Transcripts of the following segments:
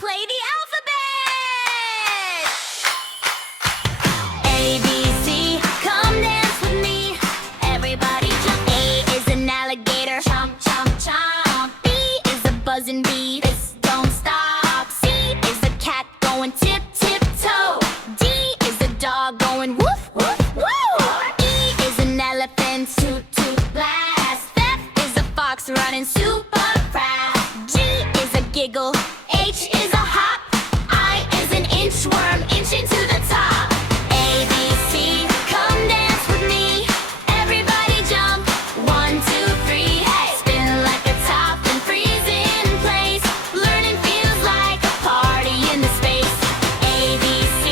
play the alphabet! A, B, C, come dance with me. Everybody jump. A is an alligator. Chomp, chomp, chomp. B is a buzzing bee. This don't stop. C is a cat going tip, tip, toe. D is a dog going woof, woof, woo. E is an elephant. Toot, toot, blast. F is a fox running super fast. G is a giggle. H is a hop. I is an inchworm inching to the top. A, B, C, come dance with me. Everybody jump. 1, 2, 3, hey! Spin like a top and freeze in place. Learning feels like a party in the space. A, B, C,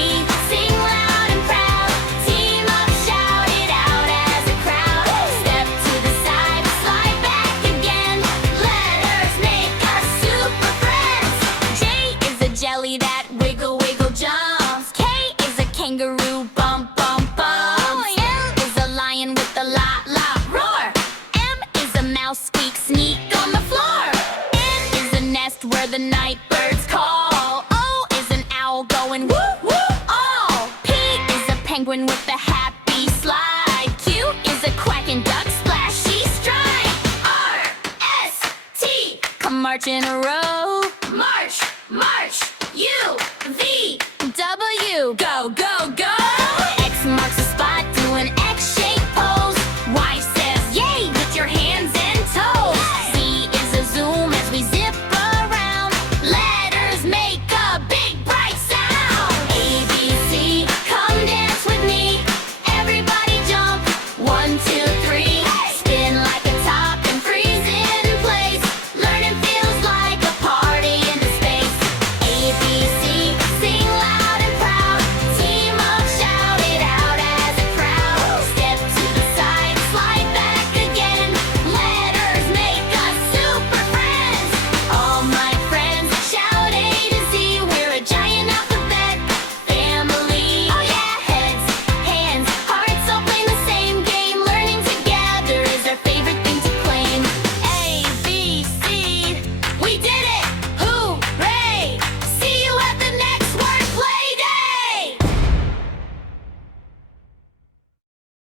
sing loud and proud. Team up, shout it out as a crowd. Step to the side, slide back again. Letters make us super friends. J is a jelly that wiggle, wiggle, jumps. K is a kangaroo, bump, bump, bump. L is a lion with a lot, lot roar. M is a mouse, squeak, sneak on the floor. N is a nest where the night birds call. O is an owl going woo, woo, all. P is a penguin with a happy slide. Q is a quacking duck, splashy stride. R, S, T, come march in a row. March, march, U, V, W, go, go, go!